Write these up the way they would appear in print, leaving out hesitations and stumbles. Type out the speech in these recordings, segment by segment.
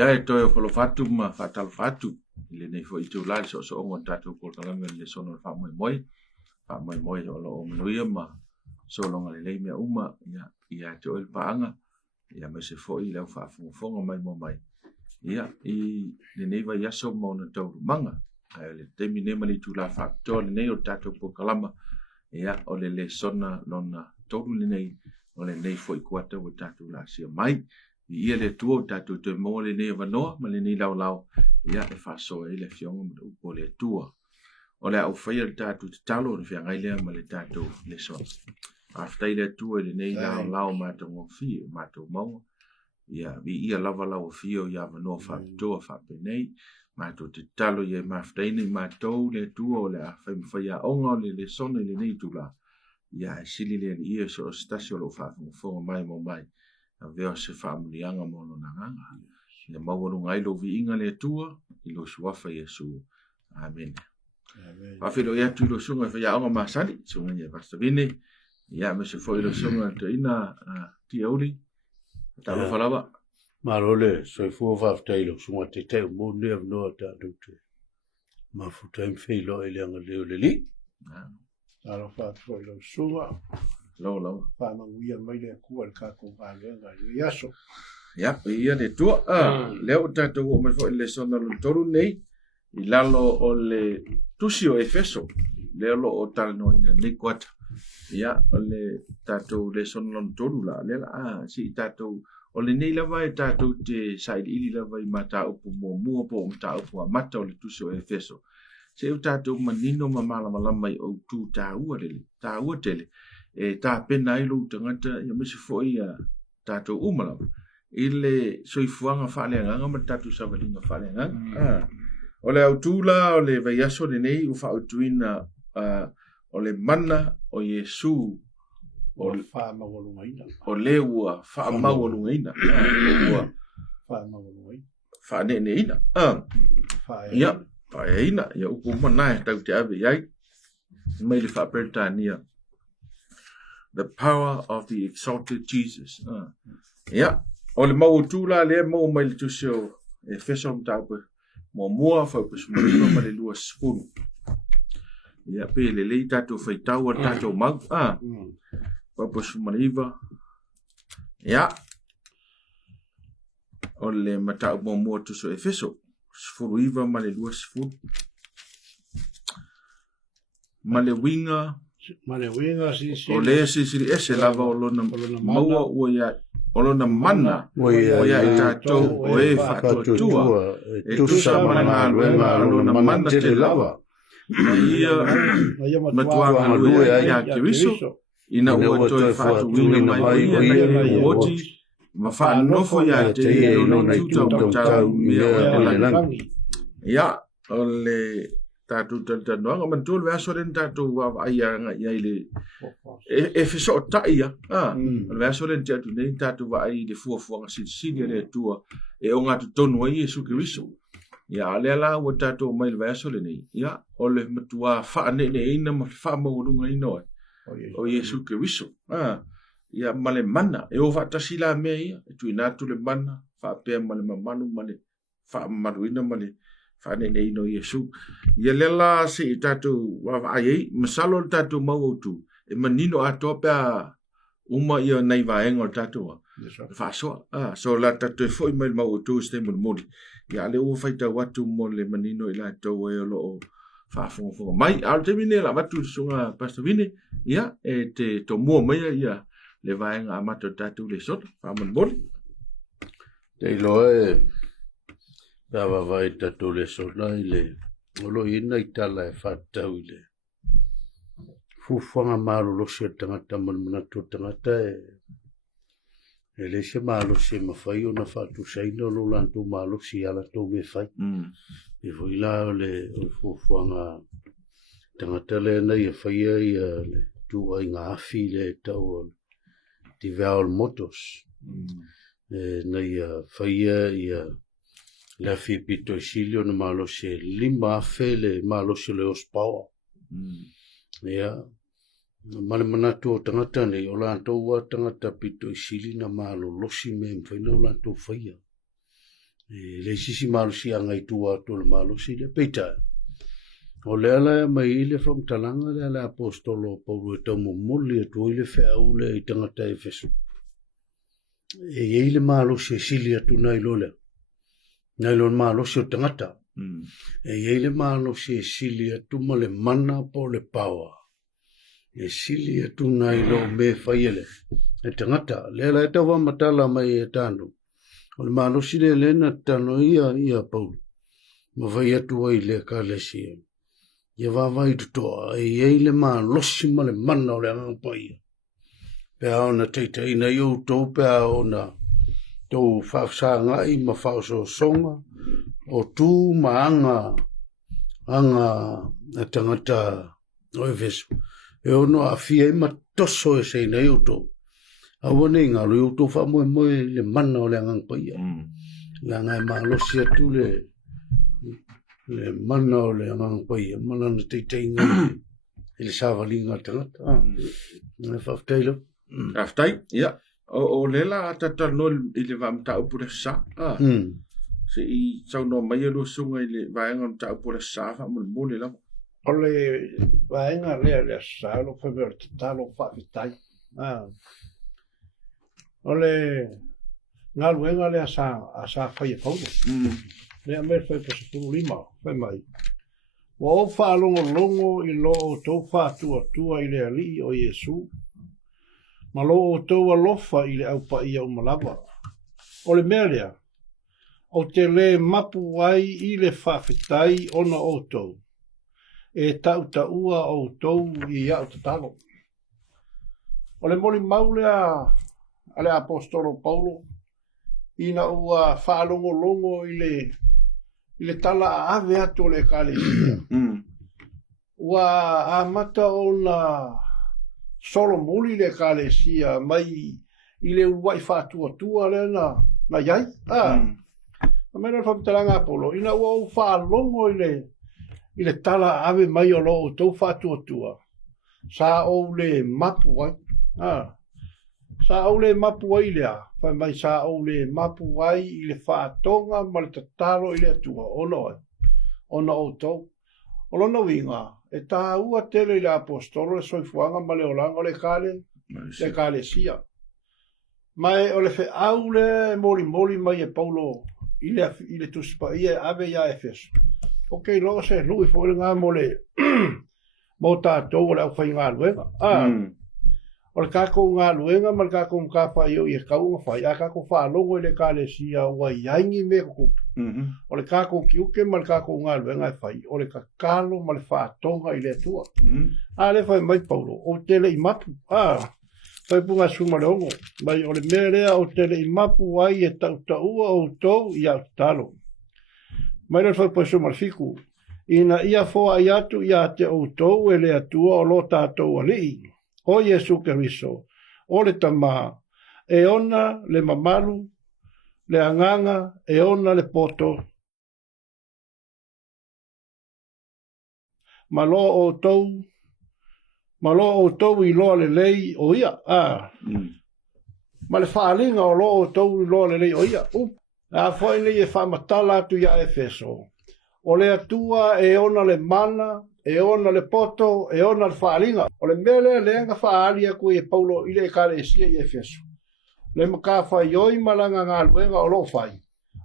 ya e toi o polo fatu ma fatal fatu le nei fo i tu la so o tatu ko kala me le sono fa moi o lo manuia ma so longa le mea uma ia te oil paanga ia me se fo i lau fa fonga mai mo mai ia i le nei vai aso mo na tau manga ai le te mine mali tu la fa to le nei o tatu po kalama ia o le sona lona toru le nei o le nei fo i kuata o tatu la sia mai ia le tuo tatu te mo le nei vanoa ma le nei lau ia e fa so e le fionga mo po le tua o le au fai le tatu te talo le fia ngai lea ma le tatu le sona aftai le tua le nei lau mato ngofi mato mau ia ia lava lau fio ia vanoa fa toa fa penei mato te talo ia maftai nei mato le tua o le fai a onga le sona le nei tula ia sili le ia so stasio lo fa fonga mai mo mai a veo se Faamamaluina mo no nanga ia mau ngai lo vi inga le tua i lo suafa Iesu amen Afilo ia tu lo sunga fa ia onga masani sunga ia basta vini ia me se foi lo sunga te ina ti auli ta lo falava marole so fu fa tailo sunga te mo ne no ta dutu ma fu time filo ele anga le li alo fa foi lo sunga lo Faamamaluina mai le ku al ka ko va le nga Iesu ia ia le tua le o tatu o me foi le sona lo toru nei i lalo o le tusio Efeso le lo o tal no ina ni kwata ia o le tatu le sonon toru la le si tatu o le nei lava e tatu te side ili lava i mata upu mua po mata upu a mata o le tusio Efeso se o tatu manino mamala malama i o tu taua tele e ta pena i lo tangata ia mesi foi a tatu umala ile soifuanga faleanga ma tatu savalinga faleanga o le autula o le vaiaso le nei u fa'autuina o le mana o Iesu o le Faamamaluina o le ua Faamamaluina ua Faamamaluina fa'ane'eneina ia fa'aeina ia upu mana e tau te ave iai mai le fa'aperetania the power of the exalted Jesus ia o le mautula le mau mai le tusio Efeso mtaupe mo mua fa pus mo ma le lua spulu ia pe le tatu fai tau tatu mau fa pus mariva ia o le mata mo mo tu so Efeso spulu iva ma le lua spulu ma le winga si o le si ese lava o lona maua o ia olona mana o ia tatu o e fa'atotua e tusa mana luenga olona mana te lava ia matuanga lue ia kiriso ina ua toi fa'atuina mai ia oti ma fa'anofo ia te olona tutau mea o le langi ia o le tatu tanoanga mantul veaso len tatu wa ia ile e fiso taia le veaso len tatu nei tatu wa ai de fuafuanga sini le tua e o ngatu tonu ai Iesu Kiriso ia le la wa tatu mai le veaso len ia o le matua fa ne ina ma fa mo runga ino o Iesu Kiriso ia male mana e o fa tasila me ia tu inatu le mana fa pe male manu male Faamamaluina male fane nei no Iesu ia lela si tatu wa ai masalo tatu mau tu e manino atopea uma ia nei vaenga tatu fa so la tatu foi mai mau tu ste muli ia le o faita watu mo le manino ila to e lo fa fo mai al termine la watu sunga pastovine ia e te to mo mai ia le vaenga amato tatu le sot fa mon te loe Dava vai tatu le sona ile olo ina itala e fatau ile fufanga malu lo se tangata mana tu tangata e le se malu se mafai ona fatu saina lo lantu malu si ala to me fai e foi la le fufanga tangata le na e fai le tu ai nga afi le tau ti veal motos na ia fai ia la fipito isilio na malo se lima fele malo se le ospawa ia male manatu o tangata nei o lantou wa tangata pito isili na malo losi me mfaina o lantou faia le sisi malusi anga i tua tole malusi le peita. O le ala mai ile from talanga le ala apostolo Paulo e taumu muli e tu ile fea ule i tangata e fesu. E ile malusi e sili atu nailole. Nailon malusi o tangata. E ile malusi e sili atu ma le mana po le pawa. E sili atu nailo me faiele. E tangata. Le ala e tawa matala mai e tanu. O le malusi le lena tano ia Paulo. Ma vai atu ai le kalesia. Ia vavai tutoa, e eile maa losi ma le mana o le angapaia. Pea ona teita ina iu tau pea ona tau whaafsa ngai ma whaoso songa, o tū ma anga tangata o e vesu. E ono a fia ima toso e se ina iu tau. Awane inga lo iu tau wha moe le mana o le angapaia. La ngai maa losi atu le mana o le angapaia, mana na teitei ngai, ele savalinga tangata. Na whafteilo. Aftai, ia. O lela tatano i le vamta upura sa. Se i tau no mai alo sunga i le vaenga mta upura sa, mule la. O le vaenga le sa, lo whawera tatalo whawhitai. O le ngā luenga le asa whaia paulo. Le amer fai pa sepulu lima, fai mai. Wa o whaalongo i lo o tau whātua i le ali o Iesu. Ma lo o tau alofa i le aupa ia o malawa. O le mea lea, o te le mapu ai i le whawhitai ona o tau. E tau taua o tau i iau tatalo. O le moli maulea ale apostolo Paulo, ina ua whaalongo i le tala ave atu le kalesia. Ua amata o na solo muli le kalesia mai i le uwai whātua le na iai. Na mena whamtalanga Apolo, ina ua u whaalongo i le tala ave mai o lo o tau whātua. Sa o le mapu ai. Sa o le mapu ai lea. Whai mai sa o le mapu ai i le whātonga ma le tatalo i le atua. Ona o tau. O lona winga. E tā ua tele i le apostolo le soifuanga ma le olanga le kale sia. Mai o le fe au le moli mai e Paulo i le tuspa i e ave ia Efeso. Ok, logo se lui fo le ngā mo le mo tātou o le au whai ngā luenga. O le kako ngā luenga ma le kako ngā whai o i e kau ngā whai. A kako whaalongo i le kale sia ua iangi me kukupu. O le kako kiuke ma le kako ngā luenga e whai. O le kakalo ma le whātonga i le atua. A le whai mai Paulo. O tele i mapu. Whai punga suma le ongo. Mai o le merea o tele i mapu ai e tautaua o tau i au talo. Mai le whai pui suma le fiku. Ina ia foa i atu i a te o tau e le atua o lo tātou a lii. O Iesu Keriso, o le tama, e ona le mamalu, le anganga, e ona le poto. Malo o tau i loa le lei o ia. Ma le whaalinga o loa o tau i loa le lei o ia. A whaine e whamatala atu ia Efeso. O le atua e ona le mana, e ona le poto, e ona le whaalinga. O le mele leanga whaalia kui e Paulo i le kalesia i Efeso. Le maka whai oi malanga ngā luenga o lo whai.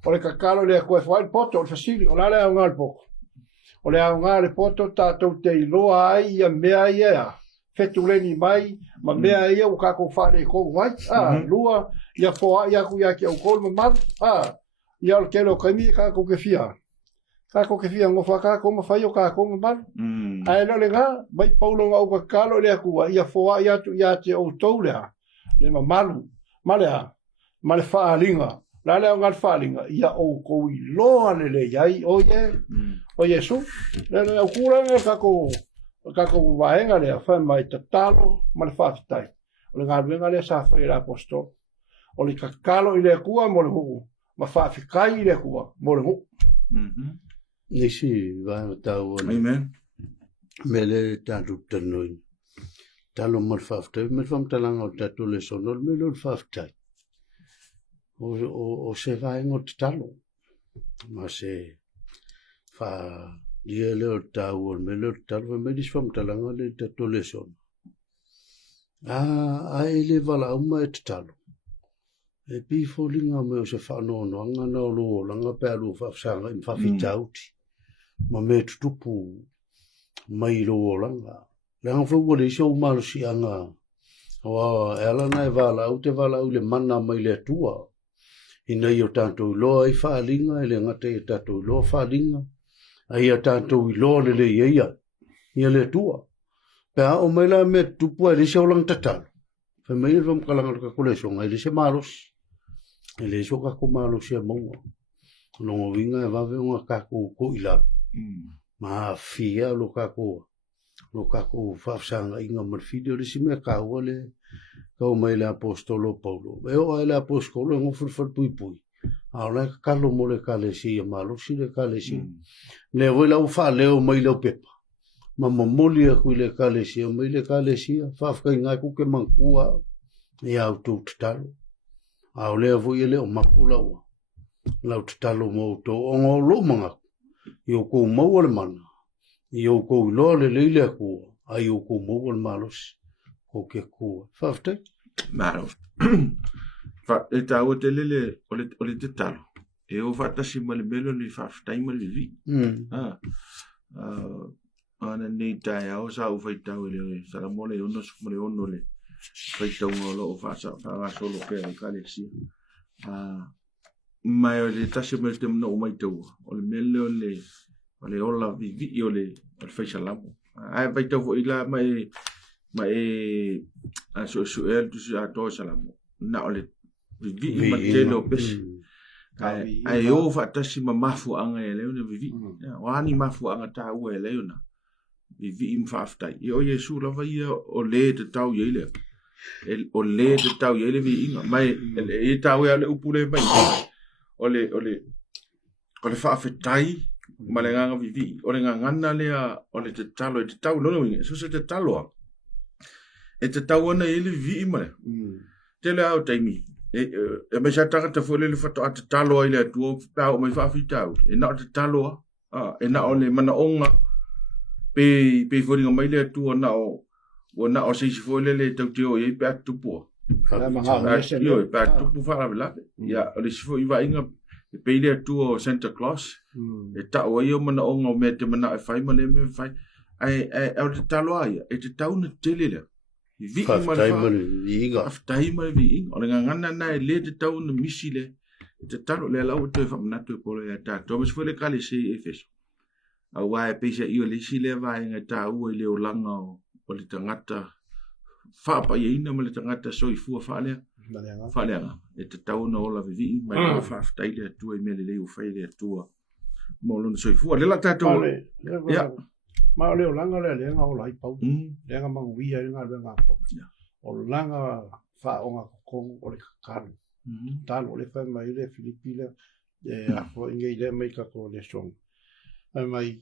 O le kakalo le koe whai poto, o le fasili, o la le au ngā le poko. O le au ngā le poto tātou te iloa ai ia mea ia. Fetu leni mai, ma mea ia u kako whare kou mai. Lua, ia foa ia ku ia ki au kou mamal. Ia o kelo kaimi kako ke fia. Kako ke fia ngofa kako ma whai o kako mamal. Ai no le ngā, mai Paulo ngā uka kalo lea kua, ia foa ia tu ia te o tau lea. Le mamalu, ma lea, ma le whaalinga. La lea o ngā whaalinga, ia o kou i loa le le iai o ie. O Iesu, le au kūranga kako waenga lea, whai mai tatalo, ma le whaafitai. O le ngā ruenga lea sa whai la apostol. O le kakalo i lea kua mo le huku, ma whaafikai i lea kua mo le huku. Nisi vaenga tau ana. Amen. Mele tātou tanoi. Talo ma le whaafitai, me le whamtalanga o tātou Lesona, me le whaafitai. O se vaenga o te talo. ma se fa dia leo tau me leo tau me dis fam talanga le to Lesona ai le vala uma e talo e pi folinga me o se fa no anga no lo langa pe lu fa sanga in fa fitauti ma me tupu mai lo langa le nga fo le show mal si anga wa ela na vala u te vala u le mana mai le tua ina yo tanto lo ai fa linga le ngate tanto lo fa linga ai tanto lo le ia le tua pe o mai la me tupu le show lang tatal fa mai rom kalanga ka collection ai le se malos ele so ka ko malos ya mo no vinga va ve un ka ko ila ma fia lo ka ko fa sanga inga mar video le si me ka ole ka o mai le apostolo Paulo e o le apostolo ngo fur pui ala ka lo mo le ka le si malos si le ka le si le o la fa le o mai le pepa ma moli e ku le ka le si mai le ka le si fa fa nga ku ke mankua e auto talo a o lea voi leo mapula ua. Lau te talo mo to ongo lo manga. I o kou mau le mana. I o kou loa le leile a kua. Ai o kou mau le malos. Ko ke kua. Whafte? Maros. Fa e tau te lele o le te talo. E o whatasi ma le melo ni whaftai ma le vi. Ana nei tai au sa u fai tau le sara mole ono sumole ono le. Fai tau ngolo o whasa solo pe ai ka le si. Mai o le tasi me te mna o mai tau. O le mele o le ola vi o le fai salamo. Ai fai tau fo ila mai so el tu si ato salamo. Na o le vi ma telo pesi. Ai o whatasi ma mafu anga e leo na vivi. Wani mafu anga ta ua e leo na. Vivi im whaftai. I o Iesu lava ia o le te tau i leo. O le te tau i le vi inga. Mai e tau e ale upule mai. O le whaafetai. Ma le nganga vivi. O le ngangana lea o le te talo e te tau nono inga. So se te taloa. E te tau ana i le vivi ima le. Te le au taimi. E me sa tangata fwele le whato a te taloa i le atua. Pau mai whaafitau. E na o te taloa. E na o le mana onga. Pe fweringa mai le atua na o seisi fwele le tau te o i pe atupu. Io e pe atupu wharavelape. Ia o le sifo i wa inga pe le atua o Santa Claus. E ta o i o mana onga o mea te mana e whai ma le me whai. E o te taloa ia. E te tau na tele le. Whaftai ma le vi inga. O le ngangana na e le te tau na misi le. E te talo le alau te whamanatu e polo e a ta. Thomas fwele kale se e feso. A wae peisa i o le si le vai nga ta ua i le o langa o le tangata whaapa i ina ma le tangata soifua whaaleanga. E te tau na ola vivi mai o whaaftai le atua i mele leo whai le atua mo lona soifua. Le la tatou. Ma o le o langa le lenga o lai pau. Lenga manguia i ngā lenga pau. O langa whaonga kokong o le kakalo. Talo o le whai mai le Filipi le. E a fo inge i le mai kako le song. Mai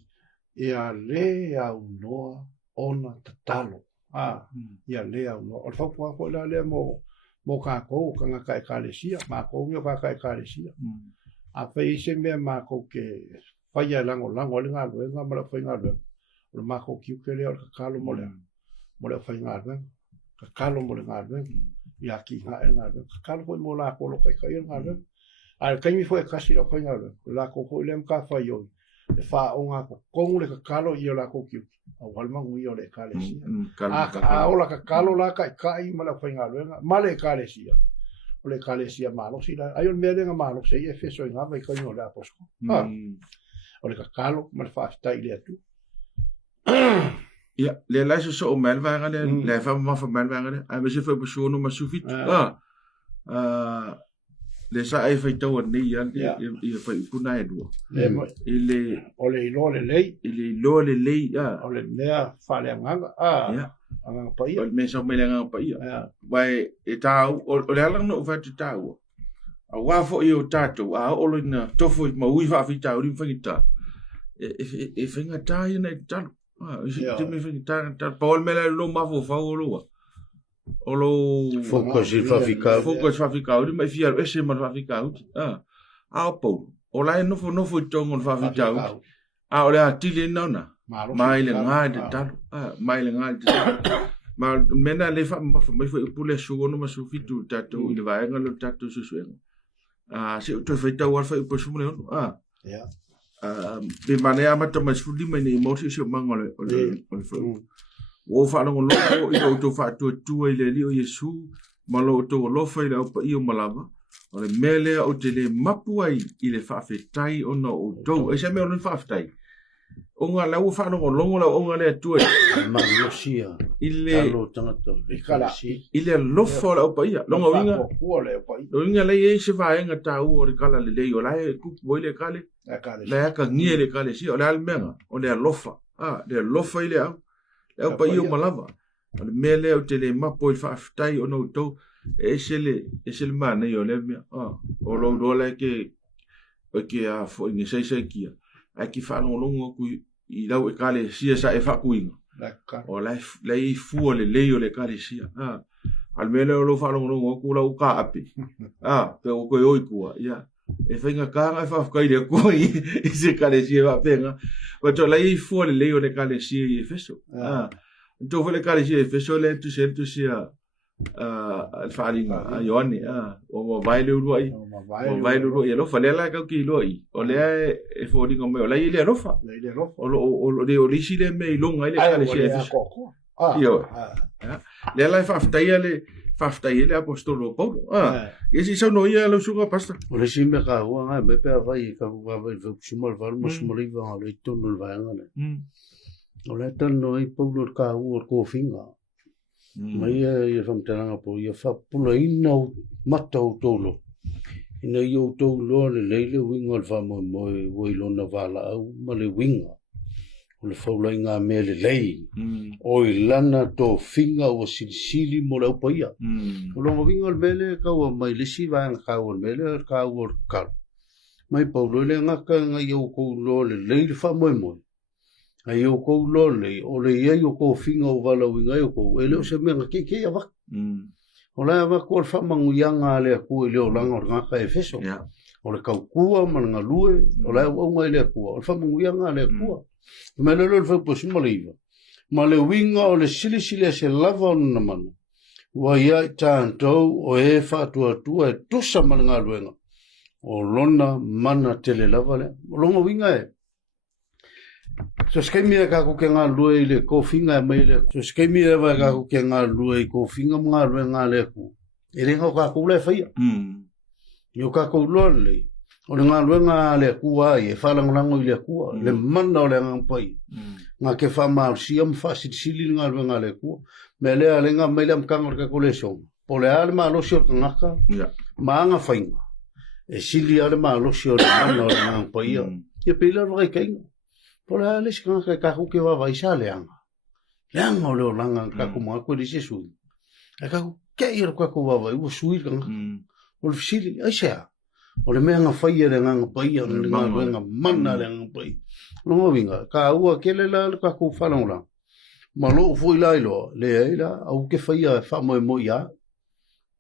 e a le au noa ona tatalo. E a le au noa. O le whakua ko le mo kako ka ngaka e kālesia. Ma kou ngio kaka e kālesia. A whai se mea ma kou ke whai a lango le ngā luenga ma le whai ngā luenga. O le ma kou kiu ke lea o le kakalo mo le whai ngā luenga. Kakalo mo le ngā luenga. Ia ki ngā e ngā luenga. Kakalo koi mo la kolo kai kai ngā luenga. A kaimi fo e kasi la whai ngā luenga. La kou koi le mka whai oi. E wha o ngā kongu le kakalo i o la kou kiu. A walmangu i o le kālesia. A o la kakalo la kai kai ma la whai ngā luenga. Ma le kālesia. O le kālesia mālosi la. Ai o mea renga mālosi e feso i ngā mai kai o le aposko. O le kakalo ma le whaafitai le atu. Ja, le lai so o melvanga le fa ma fa melvanga le. Ai me se fa besono ma sufit. Le sa ai fai tau nei i fai puna e dua. O le ilo le lei. O le mea whale anganga. Anganga paia. O le mea sa mele anganga paia. Wai e tau, o le alang no whai te tau. A wafo i o tātou, a olo ina tofo i maui whaafi tau, rin whangita. E whangata i nei talo. Te me whangita, pa ol mele lo mafo whau o loa. Olo focus i whafikau. Focus whafikau, rin mai fiaro ese man whafikau. A o pau. o lai nofo I tongo le whawhitau. A o le a tili nauna. Mai le ngā te talu. Mai le ngā te talu. Ma mena le mai foi pule sugono ma sufitu tatou I le vaenga lo tatou susuenga. Se to whaitau alfa I posumune ono. Pe mane amata mai sfuli mai nei mosi se manga le foi. O whanongo loko I o to whātua tua I le li o Iesu. Ma lo to lofa I le aupa I o malama. O le mele o te le mapuai I le whawhetai ona o tau. E se mea o le whawhetai. O ngā lau whanongo longo lau o ngā lea tua. Marosia. I le lofa o aupa ia. Longa winga. O inga lei e se whaenga tā ua o le kala le lei. O lai kupu o le kale. Le aka ngie le kale si. O le almenga. O le lofa. Le lofa I le au. Le aupa ia o malama. O le mele o te le mapo I whawhetai ona o tau. E se le mana I o le mea. O lo rola ke a fo inge seisai kia. Ai ki whanongo longo kui I lau e kale sia sa e whakuinga. O lei fua le leo le kale sia. Al mele o lo whanongo longo ku lau ka api. Pe o koe oi kua. E whainga kānga e whawkai le kua I se kale sia wapenga. Wato lei fua le leo le kale sia I e feso. Tō le kale sia e feso le tu sia wharinga a Ioane. O ma vai le urua I. O vai le urua I. Alofa le la kau ki loa I. O lea e whoringa mai. O lei le alofa. O le orisi le me I longa I le kale sia e feso. Io. Le la whaftai le apostolo Paulo. Esi sau no ia lo suga pasta. O le si me ka hua ngai me pea vai ka hua vai sumal varu ma sumaliva a le tonu le vaenga le. O le tano I Paulo ka hua ko finga. Mai ia whamteranga po ia whapula ina mata o tolo. Ina I o tolo le leile winga le whamoe wailona wala au ma le winga. O le whaula I ngā mea le lei. O I lana tō whinga o silisili mo le upa ia. O longa winga le mele kaua mai lisi vanga kaua le mele kaua le kala. Mai paulo le ngaka ngai o kou lo le leile whamoe moe. Ai o kou lole, o le iei o kou whinga o wala winga o kou, e leo se mea kei awak. O le awak o le whamangu ianga le aku e leo langa o le ngaka e feso. O le kau kua, mananga lue, o le aunga e le akua, o le whamangu ianga le akua. Me le le whauposuma le iwa. Ma le winga o le silisili se lava o na mana. Wa ia I tāntou o e whātua tua e tusa mananga luenga. O lona mana tele lava le. O longa winga e. So skemia ka ko ke ngā lue I le kofinga mai le. So skemia va ka ko ke ngā lue I kofinga mga lue ngā le ku. E le ka ko le fai. Yo ka ko lole. O le ngā lue ngā le ku ai e whalangolango I le ku. Le mana o le ngā pai. Ngā ke whamarusia mwhasitsili ngā lue ngā le ku. Me lea le ngā mai le mkanga ka ko le song. Po le ale maa losi o te ngaka. Maa ngā whainga. E sili ale maa losi o le mana o le ngā pai. Ia pila rai kainga. Po le ale si ngaka ka kuke wa vaisa leanga. Leanga o leo langa ka kuma koe li se sui. E ka kei ero ka kuwa vai ua sui kanga. O le fisili, aisea. O le mea ngā whaia le ngā pai, o le ngā mana le ngā pai. Longa winga, ka ua kele la ka ku whanau Ma lo fui lai loa, le eila, au ke whaia e whamoe mo ia.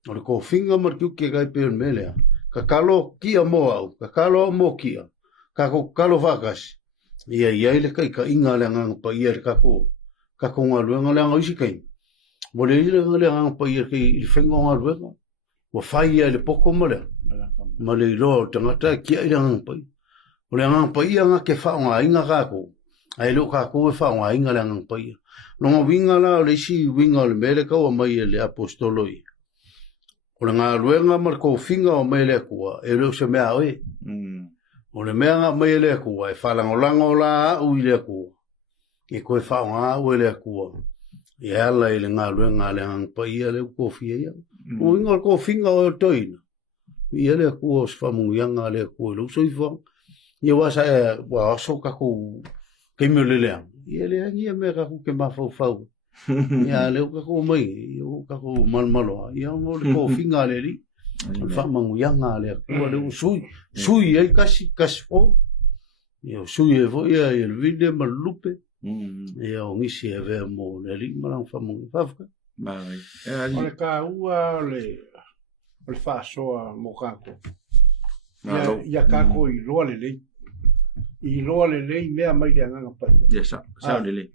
O le ko whinga markiu ke gai peo melea. Ka kalo kia mo au, ka kalo mo kia. Ka ko kalo whakasi. Ia le kai ka inga le ngā pa ia le kako ngā luenga le ngā isi kai. Mo le ile ngā le ngā pa ia kei I whenga ngā luenga. Wa whai ia le poko mo le. Ma le ilo tangata kia I le ngā pa ia. O le ngā pa ia ngā ke whao ngā inga kako. Ai lo kako e whao ngā inga le ngā pa ia. Longa winga la o le isi winga o le mele kaua mai le apostoloi. O le ngā luenga marko whinga o mai le kua. E leo se mea oe. O le mea ngā mai le kua, e whalangolango la au I le kua. E koe whao ngā au le kua. E ala I le ngā luenga le ngā ia le kofia ia. O inga ko whinga o toina. Ia le kua o sfamu ianga le kua. Lo so I whang. Ia wasa e wa aso kako keimio le leang. Ia le angia mea kako ke mawhau whau. Ia le kako mai. Ia kako malmaloa. Ia ngō le ko whinga le li. Whamangu ianga le kua le sui e kasi fo. Ia sui e fo ia le vide ma lupe. Ia o ngisi e vea mo le li marang whamangu whawka. O le ka ua o le whaasoa mo kako. ia kako I loa lelei. I loa lelei mea mai le anganga pai. Ia sa lelei.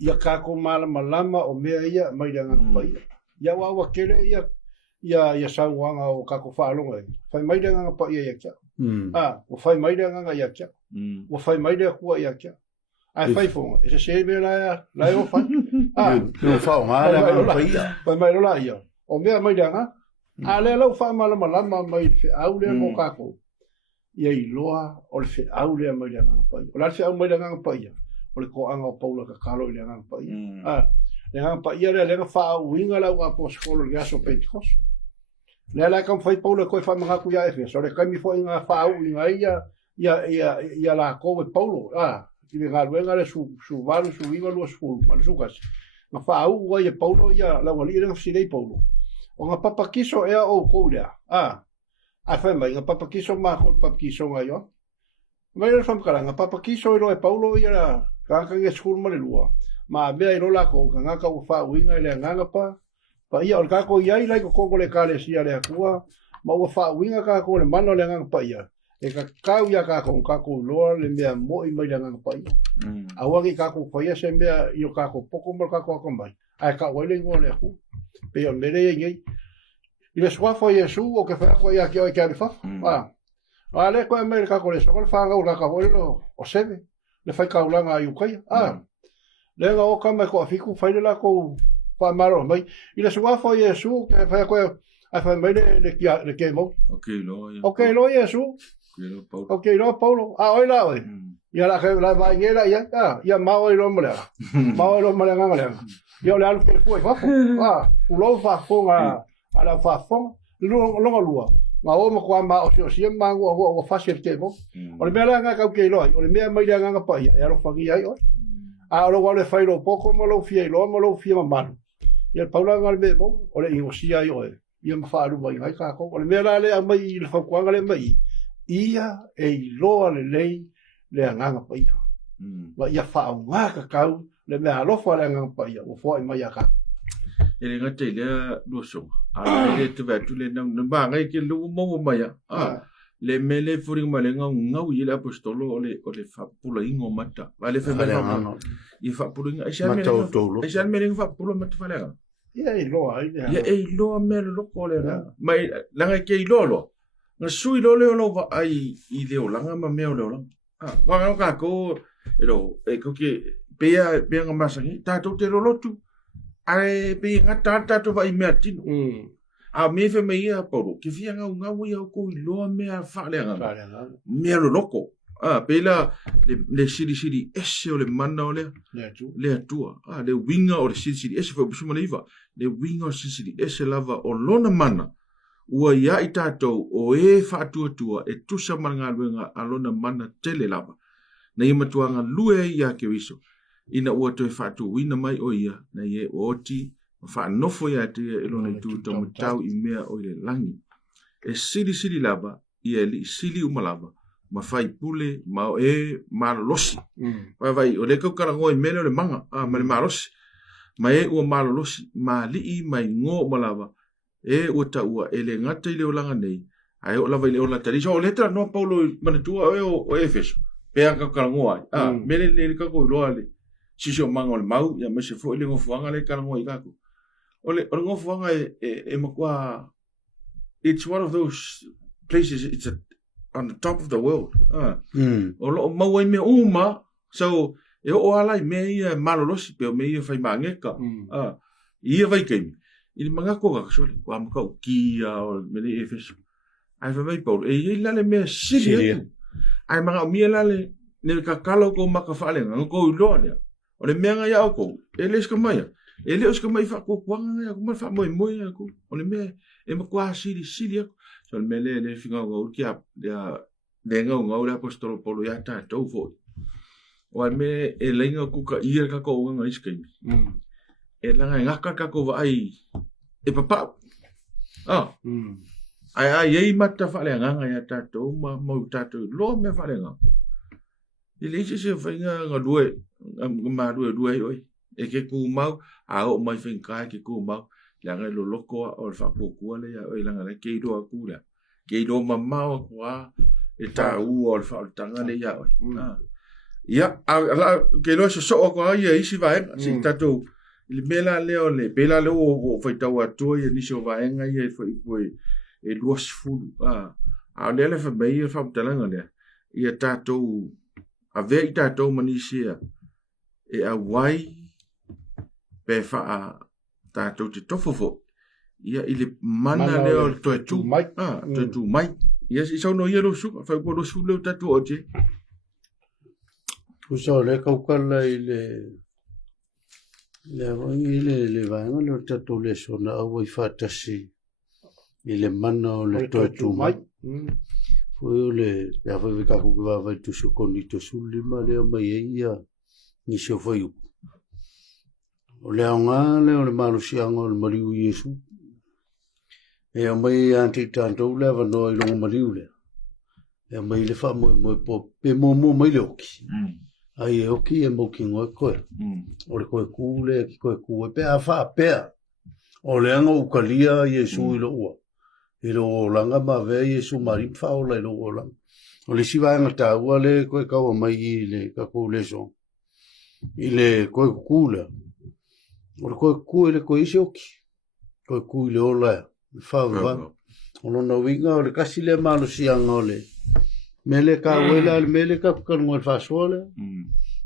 Ia kako malama o mea ia mai le anganga pai. Ia wawa kere ia sauanga o kako whaalonga. Whai mai le anganga pai ia kia. O whai mai le anganga ia kia. O whai mai le kua ia kia. Ai whai fonga. E se me lai o whai. Yo whaonga le anganga pai ia. Whai mai lo la ia. O mea mai le anganga. A le lau wha malama mai fe au lea mo kako. Ia I loa o le fe au lea mai le nganga pai. O le fe au mai le nganga pai. O le ko anga o paula ka kalo I le nganga pai. Le nganga pai ia le lenga wha au inga lau a po skolo le aso Pentecost. Le la kam fai paula koe wha mga ku ia efe. So le kaimi fo inga wha au inga ia la koe paulo. I le ngā luenga le su valu su inga lua skulu. Ma le sukas. Nga wha au ua ia paulo ia lau ali lenga fsinei paulo. O ngā papakiso ea o kou lea. A whai mai, ngā papakiso mako papakiso ngā ioa. Mai rana whamkara, ngā papakiso I loa e paulo I ara kākange skulu ma le lua. Ma mea I lola ko, ka ngāka u wha uinga I lea nganga pa. Pa ia, o le kako iai lai ko koko le kāle sia lea kua. Ma ua wha uinga kako le mano lea nganga pa ia. E ka kau ia kako loa le mea moi mai lea nganga pa ia. A wangi kako whaia se mea I o kako poko mo kako ako mai. Ai ka waile ngō lea kua. Pe o mere ngai I le swafo Iesu o ke fa ko ia ke o ke alifa ale ko me ka ko le so fa nga ula ka volo o sebe le fa ka ula nga yukai le nga o ka me ko fiku fa le la ko fa maro mai I le swafo Iesu ke fa ko a fa me le ke mo okay lo Iesu okay lo Paulo oi la oi ia la ke la va ngela ia ma oi lo mole nga le Yo le alu ke foi fa u lo fa fonga ala fa fon lo lua ma o mo kwa ma o si ma o fa se ke mo o le mea nga ka ke lo o le mea mai nga pa ia lo fa ia o a lo wale fa lo poco mo lo fie ma manu ia paula nga le mo o le ingo si ai o ia ma fa lu mai ai ka ko o le mea le mai le fa kwa le mai ia e lo le lei le nga pa ia wa ia fa nga ka kau le mea lo fa le nga pa ia o fo mai aka ele ngate le lo so le te va tu le na ba ngai ke lu mo mai le mele furi male ngau I le apostolo o le fa pula ingo mata vale fe mele I fa pula inga e mele fa pula mata fa le ia I lo ai ia e lo mele lo ko le mai la ngai ke lo nga sui lo va ai I le o langa ma me o lo wa nga ka ko e ko ke pea nga masangi tatou te rolotu ai pe nga tatou vai mea tino a me fe me ia poro ke fia nga ia ko I loa mea whale nga mea lo loko pe la le siri ese o le mana o le atua le winga o le siri ese fa busuma leiva le winga o siri ese lava o lona mana ua ia I tatou o e whaatua e tusa maranga luenga a lona mana tele lava na ia matuanga lue ia ke wiso ina ua toi whaatu wina mai o ia na ie oti whaanofo ia te e lona I tu tamu tau I mea o ile langi e siri lava ia li sili umalava ma whai pule ma o e malolosi vai o le kaukara ngoi mele o le manga ma le malolosi ma e ua malolosi ma lii mai ngō umalava e ua ta ua e le ngata I le olanga nei ai o lava I le ola tari so o letra no Paulo manatua o Efeso pea kaukara ngoi mele le kako iloa le sisi o manga o le mau ia me se fo I le ngofuanga le kara ngoi kako o le ngofuanga e makua it's one of those places it's on the top of the world o lo mau ai me uma so e o ala I me ia malolosi pe o me ia fai mangeka ia vai kaimi I mga ko ka so wa maka o kia o me le Efeso ai fa mai Paulo e ia le me siri ai mga o mia le ne ka kalo ko maka fale ngo lo le o le mea ngai au ko ele ska mai ele ska mai fa ko kwanga ya ko mai fa moi ko o le mea e ma kwa siri ako so le mele le finga go ki a ya denga ngo le apostolo Paulo ya ta to fo o me e lenga ku ka ia ka ko nga iskai e langa ngaka ka ko ai e papa ai mata fa le nga ya ta to ma ta to lo me fa le nga ele se fa nga due ma due oi e ke ku mau a o mai fin ka ke ku mau la nga lo loko o fa po ku le ya o la nga ke do ku la ke lo mamao kwa e ta u o fa tanga le ya ia ala ke lo so kwa ia isi vai si tato le bela le o foi tau atu ia ni so vai nga ia foi e luas fulu a le fa mai fa talanga le ia tato a vei tato manisia e a wai pe fa tato te tofofo ia ile mana leo tu mai tu mai ia si so no ia lo su fa ko lo su le tato oje uso le kaukala ile le vanga lo tato Lesona au fa tasi ile mana le tu mai foi le ya foi ka ku va tu su konito sul ma le mai ia ni se foi o le anga le malusianga o mariu Iesu e mai anti tanto le va no lo mariu le e mai le fa mo po pe mo mai le oki ai e oki e mo ki ngo ko o le ko ku le ki ko ku pe a fa pe o le anga u kalia Iesu i lo ua i lo langa ma ve Iesu mari fa o le lo langa o le si va ngata ua le ko ka o mai i le ka ko le so i le ko ku le o ko ku le ko isi oki ko ku le ola fa va o no winga o le kasi le malo si anga le mele ka wela mele ka ngol fa sole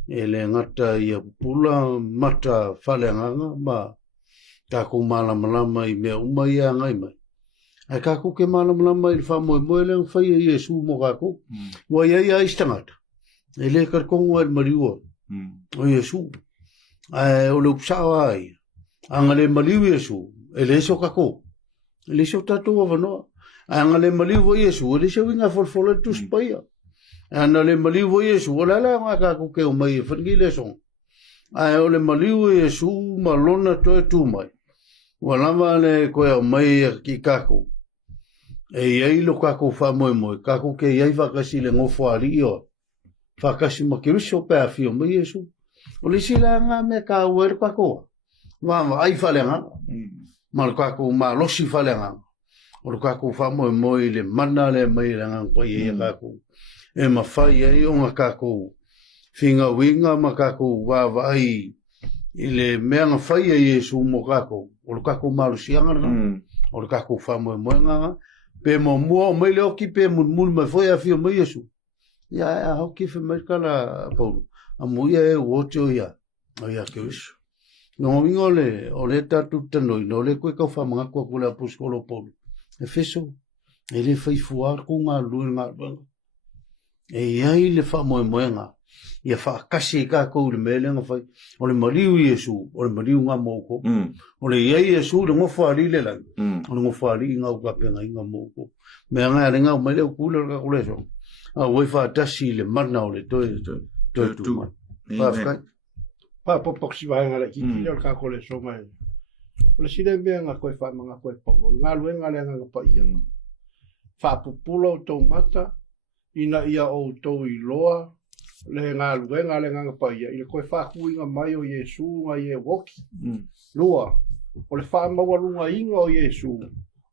e le ngata ia pula mata fale nganga ma ka ku mala malama i me uma ia ngai mai ai ka ku ke mala malama i fa mo le fa Iesu mo ka ku wa ia istangata e le ka ko ngol mariu o Iesu ai o le psawa ai anga le mariu Iesu e le so ka ko le so tatu o no anga le mariu Iesu le so winga for tu spaia ana le mariu Iesu o la nga ka ku ke o mai fangile so ai o le mariu Iesu malona to tu mai wala vale ko o mai ki ka ku e ai lo ka ku fa mo ka ku ke ai va ka si le ngofo ali o fa ka si ma ke so pe afio mai Iesu o le sila nga me ka wer ka ko va ai fa le nga mal ka ku ma lo si fa le nga o ka ku fa mo le mana le mai le nga ko ye ka ku e ma fa ye o nga ka ku finga winga ma ka ku va ai ile me nga fa ye Iesu mo ka ku o ka ku ma lo si nga o ka ku fa mo nga pe mo mai le o ki pe mo ma foi afio mai Iesu ya o ki fe mai kala Paulo a muia e wocho ia ia ke iso no vingole o le tatu tano no le ko ka fa manga ko la apostolo Paulo e feso ele fai fuar ko nga lu nga e ai le fa mo nga ia fa kasi ka ko le mele nga fai o le mariu Iesu o le mariu nga mo ko o le ia Iesu le ngo fa ali le la o ngo fa ali nga ka pe nga mo ko me nga nga mai le ku le ka ku le so a voi fa tasi le mana o le to tu pa poksi vai ngala ki le ka ko le so mai o le sile be nga ko fa manga ko pa nga lu nga le nga pa ia fa pupulo to mata ina ia o to i loa le nga lu nga le nga pa ia ile ko fa ku nga mai o Iesu nga ye woki loa o le fa ma wa lunga inga o Iesu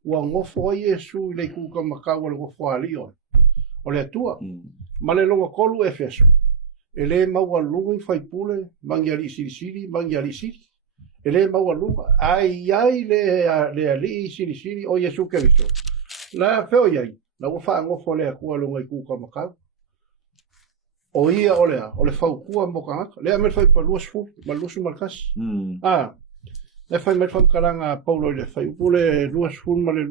wa ngofo o Iesu ile ku ka makawa le ngofo ali o le tua ma le longa kolu Efeso ele maua lunga i fai pule mangiari siri mangiari siri ele maua lunga ai le ali siri o Iesu Kristo la feo iai la ufa ngofo le kua lunga i kuka makau o ia o le fau kua moka le amel fai pa luasfu malusu malkas le fai mai fai karanga Paulo le fai pule luasfu male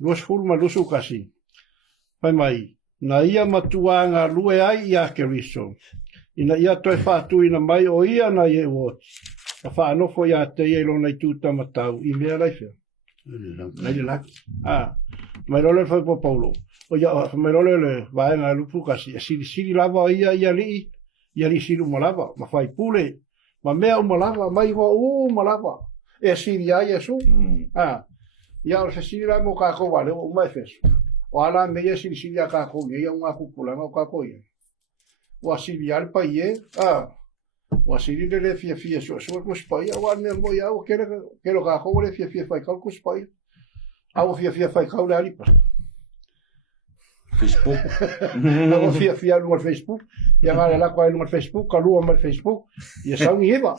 luasfu malusu kasi fai mai na ia matuanga lue ai ia Kristo ina ia toi fatu ina mai o ia na ye wo a fa no fo ia te ia lona tu tamatau i mea lai fia na le laki mai role foi po Paulo o ia mai role le vai na lupu kasi siri lava ia li silu malava ma fai pule ma mea malava mai wo malava e siri ia Iesu ia o se siri la mo ka ko vale o mai feso o ala me ia siri ka ko ia unha kupula no ka ko ia o siri al pa ie wa siri le fia so kus pai wa ne mo ya o kero ka ko le fia fai ka kus pai au fia fai ka le ali Facebook. au fia no Facebook ya ngale la ko no Facebook ka lu no Facebook ya sa ngi ba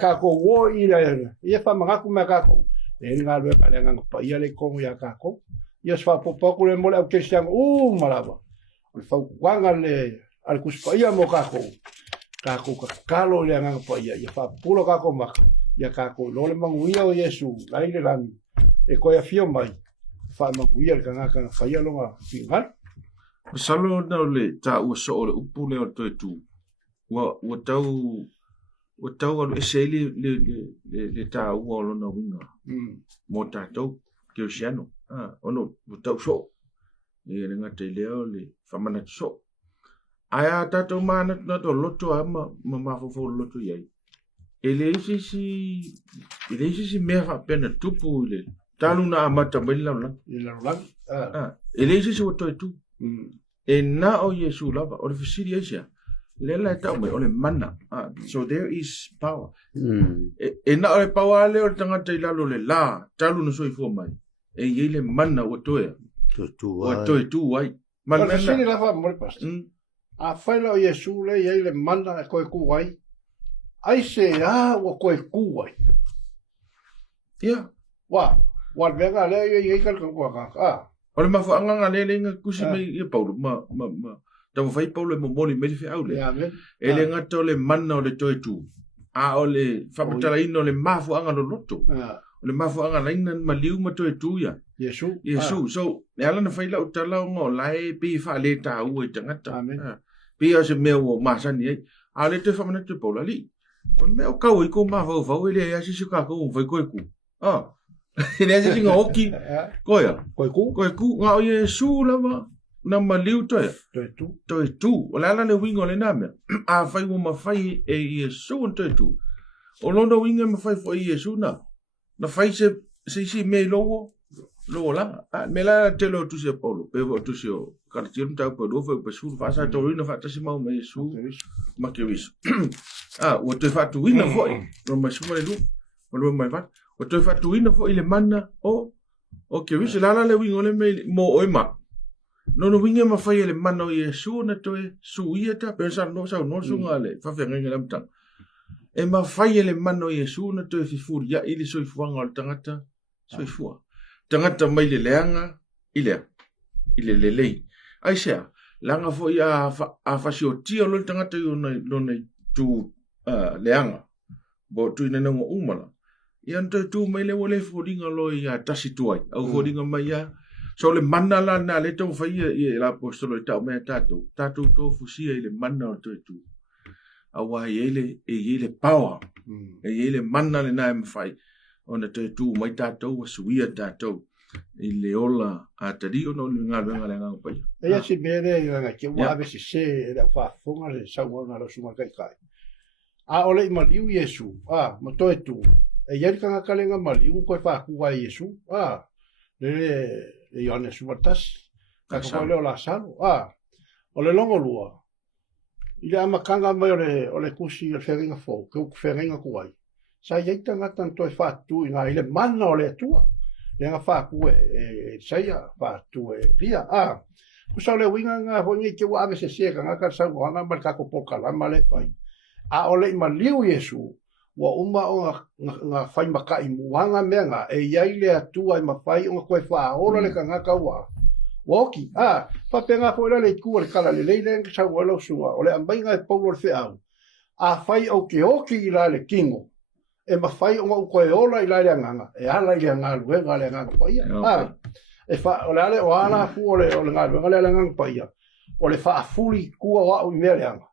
ka ko wo ia fa ma ku ma ka ko e ngalo ka le ngang pai le ko ya ka ko ia fa po ko le mo le cristian malava o fa wanga le al kuspaia mo kako ka kalo le ngang paia ia fa pulo kako mak ia kako lo le manguia o Iesu lai le lami e ko ia fio mai fa manguia le kanga faia longa fingal Salo na le ta u so le upu le o tu wa tau alu eseli le ta u o lona winga mo tatou Cristiano ono tau so e le ngate leo le famana so aya tatou mana na to loto ma fo loto yai ele isi me fa pena tupu le talu na amata mela la ele isi o to tu e na o Iesu lava o le fisiri asia le la ta me o le mana so there is power e na o le power le o tangata ilalo le la talu no soi fo mai e ile mana o toya o tu ai mana fisiri lava mo pas a faila o Iesu le ia le mana ko ku ai ai se wa ko ku ai wa venga le ia ka ko o le mafu anga le nga kusi mai e paulo ma tamo fai paulo mo moni me fe aule e le nga to le mana o le toi tu o le famatala ino le mafu anga lo loto o le mafu anga la ina maliu ma toi tu ya Iesu so le ala na faila o tala ngo lai pe fa le ta u e tangata pe o se me o masani ai a le te famana te paulo ali o me o kau i ko ma fa ele ya si ka ko vai ko ku ele ya si ngoki koia ku nga o Iesu lava na maliu toi tu o la le wingo le name a fai mo ma fai e Iesu toi tu o londo winga ma fai fo Iesu na fai se me logo la me la te lo tu se polo pe vo tu se o kartier ta ko do fo pe sul fa sa to ina fa ta si ma me Iesu ma ke wis o te fa tu ina fo no ma su le lu o mai va o te fa tu ina fo ile mana o ke wis la le wingo le mo o ma no winga ma fai le mana o Iesu na to su ia ta pensar no sa no su ngale fa fe ngai lam tang e ma fai le mana o Iesu na to fi fu ya ili so fu ngal tangata so fu tangata mai le leanga ile lei ai sea langa fo ia a fasio tio lo tangata yo no tu leanga bo tu ina no umala ia nto tu mai le wole fodinga lo ia tasi tuai au fodinga mai ia so le mana la na le to fa ia la apostolo ta me tatu to fusia ile mana to tu awa ile power ile mana le na me fai ona te tu mai tatou suia tatou i le ola a tari ono le ngā pai. Ea si mere i ngā ke ua ave se e whaafonga le sauanga la suma kai. A ole i maliu Iesu, ma toe tu. E iari ka ngā kalenga maliu koe whaakua Iesu, le Ioane Sumatas, ka kapa leo la salo, o le longo lua. I le amakanga mai o le kusi o wheringa fō, ke uku wheringa kuai. Sa iaita ngatan toi whaatu i ngā ile mana o le atua. Le ngā whaaku e saia, whaatu e ria. Kusau le winga ngā hongi ke ua ave se ka ngā ka sau hanga mal kako poka lama le whai. A o le ima liu Iesu, wa uma o ngā whai maka i muanga mea ngā e iai le atua i mawhai o ngā koe whaahora le ka ngā kaua. Woki, whape ngā whaera le kua le kala le leile ngā sau wala usua, o le ambai ngā e paulo le wheau. A whai au ke oki i la le kingo. E mawhai o ngā koe ola i lai le nganga, e ala i le ngā luenga le nganga paia. E wha, o le ale o ala fu o le ngā luenga le nganga paia. O le wha afuri kua wau i mea le anga.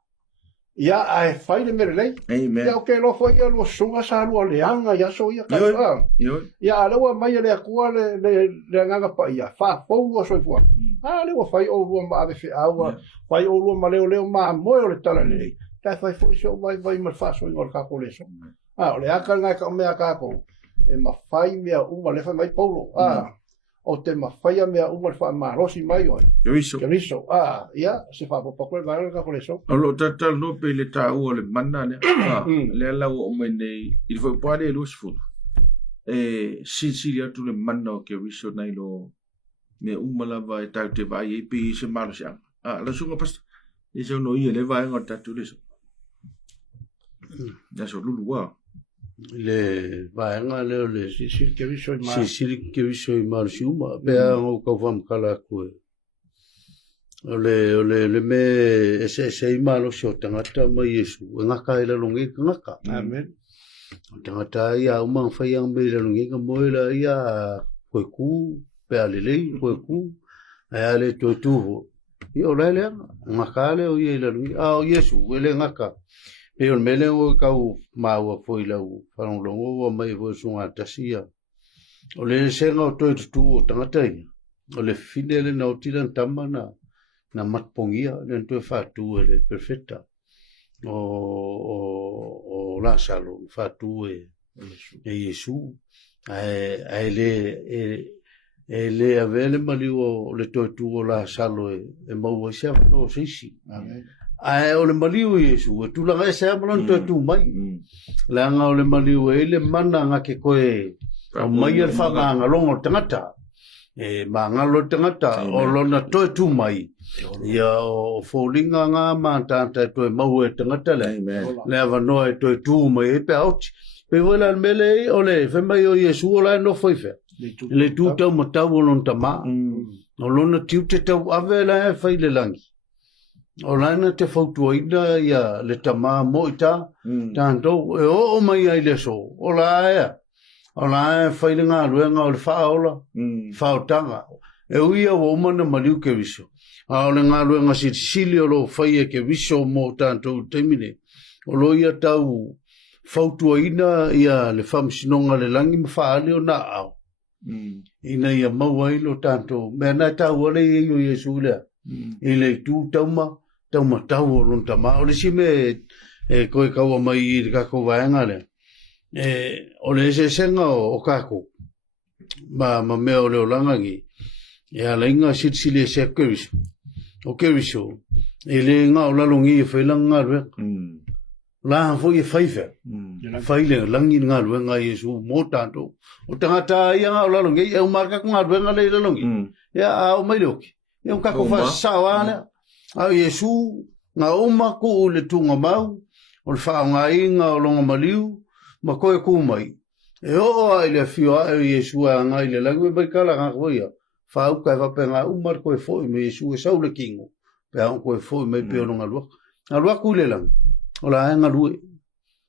Ia a e whai le mere lei. Ia o ke lofo ia lua sunga sa lua le anga ia so ia kai. Ia a lewa mai le akua le nganga paia. Wha fau o soi fua. A lewa whai o lua ma ave whi aua. Whai o lua ma leo ma moe o le tala lei. Tai whai fo iso vai ma wha soi ngor kako le so. O le aka ngai ka mea kako e mawhai mea uma le whai mai paulo. o te mawhaia mea umar whaamarosi mai oi. Iesu. Iesu, ia, se whapapakore vai ka kore so. Alo tatal no pe le ta o le manna le. Le la o me nei il faut pas aller l'usful. Sicilia tu le manna o ke Iesu nai lo me umala vai ta te vai e pe se marsiang. La sunga pas. Iesu no ia le vai ngota tu le so. Ya so lulu wa. Le vaenga le Sicil ke Iesu i mai. Sicil ke Iesu i marsiuma pea o ka fam kala ku le me ese i malo so tangata mai Iesu ngaka ile longi ngaka Amen. tangata ia uma fai ang me ile longi ka moila ia ku pea le ku ale to tu io le ngaka le o ile longi o Iesu ile ngaka e o mele o kau maua foi lau whanongongo o mai o sunga tasia. O le senga o toi tutu o tangatai. O le finele na o tiran tamana na matpongia le toi fatu le perfecta. O Lázaro fatu e Iesu. Le avele mali o le toi tu o Lázaro e maua sia no seisi. Amen. O le maliu Iesu, e tulanga e sea malon tu mai. Le anga o le maliu e le mana nga ke koe o mai e whamanga longo tangata. E mangalo tangata o lona toi tu mai. Ia o fōlinga ngā mātanta e toi mau e tangata le. Le awa noa e toi tu mai e pe auti. Pe wala mele o le whemai o Iesu o lai no whaiwhea. Le tu tau matau o lona tama. O lona tiu te tau awe la e whaile langi. O laina te whautuaina ia le tama moita, tāntou e o mai ai le so, o laia whaile ngā ruenga o le whaola, whaotanga, e uia o umana mariu ke viso. A o le ngā ruenga sili o lo whaia ke viso mo tāntou teimine, o lo ia tau whautuaina ia le whamsinonga le langi mawhaali o nā au. Ina ia mauai lo tāntou, mea nai tau ole e o Iesu lea, i le tū tauma, tauma tau o lonta ma o le si me koe kaua mai i le kako vaenga le o le se senga o kako ma mea o le olangangi e ala inga sitsile se keviso o keviso e le nga o lalongi e whailang ngā rue la fo e whaiwha whaile langi ngā rue ngā Iesu mō tātou o tangata ia ngā o lalongi e o marka ko ngā rue ngā le lalongi e a o mai leoki e o kako wha sawana a Iesu ngā oma ko le tunga mau, o le whao ngā inga o longa maliu, ma koe ku mai. E o ai le whioa e Iesu a ngā i le langu e mai kala ngā koea. Whao kai wape ngā umar koe fōi me Iesu e saule kingo. Pe au koe fōi mai peo ngā luak. Ngā luak ku le langu. O la ngā lue.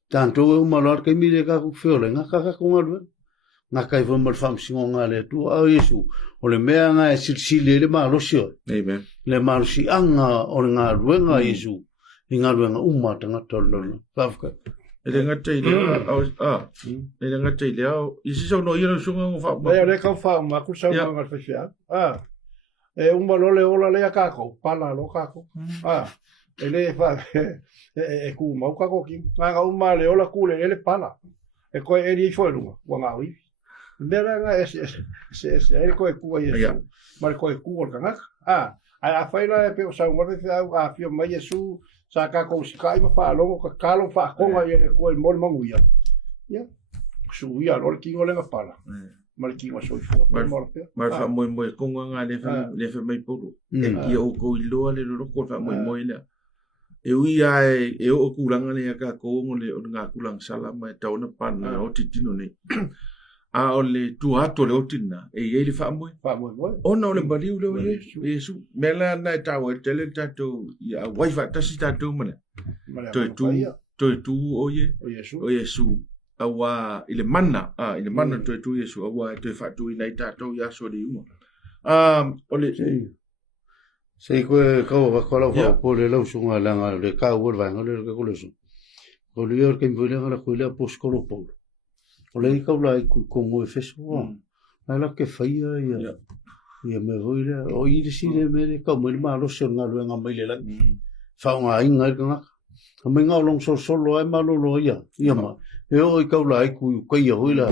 Tāntou e umaroar kei mire ka ku whiole. Ngā kakako ngā lue. Ngā kai whamar whamsingo ngā le tu au Iesu. O le mea ngā e silsile le marosio. Amen. Le marosi anga o le ngā ruenga Iesu. I ngā ruenga umatanga tolona. Whafka. E le ngata i lea e le ngata i lea isi sau no ira sunga o wha. Ea le kau wha maku sau ngā whawhia. E umarole ola lea kako. Pala lo kako. E le wha e ku mau kako ki. Ngā umare ola kule e le pala. E koe e li whoerunga. Wa ngā wiwi. Mera nga e koe kua Iesu. Mare koe kua kangaka. Ai a whaila e peo sau ngore te au a whio mai Iesu sa ka kou sikai ma whaalongo ka kalo whaakonga e koe mori mangu ia. Ia. Su ia lor ki ngole nga pala. Mare ki ngā soi fua. Mare wha moe moe konga ngā le wha mai puru. E ki o kou i loa le roko wha moe moe lea. E ui ai e o kulanga le ka kongo le o ngā kulang salama e tauna pana o titino nei. A o le tuato le otina e ye le whaamoe. Ona o le mariu leo Iesu. Mela na e tau e tele tatou i a waifa tasi tatou mana. Toi tu o Iesu. Awa i le mana. I le mana toi tu Iesu. Awa e toi whatu i nei tatou i aso le uma. O le... Sei koe kau wakola wha po le lausunga langa le kau ur vanga le kakulesu. Ko le ior kei mwilanga la kuilea poskolo polo. O le ikau la iku kongo e feso wa. Ai la ke whaia ia. Ia me hoile. O iri si le mere kau mwile maa losio ngā lua ngā maile la. Whao ngā inga i kangaka. Ka mai ngā long solo ai maa lolo ia. Ia ma. E o ikau la iku kai a hoile.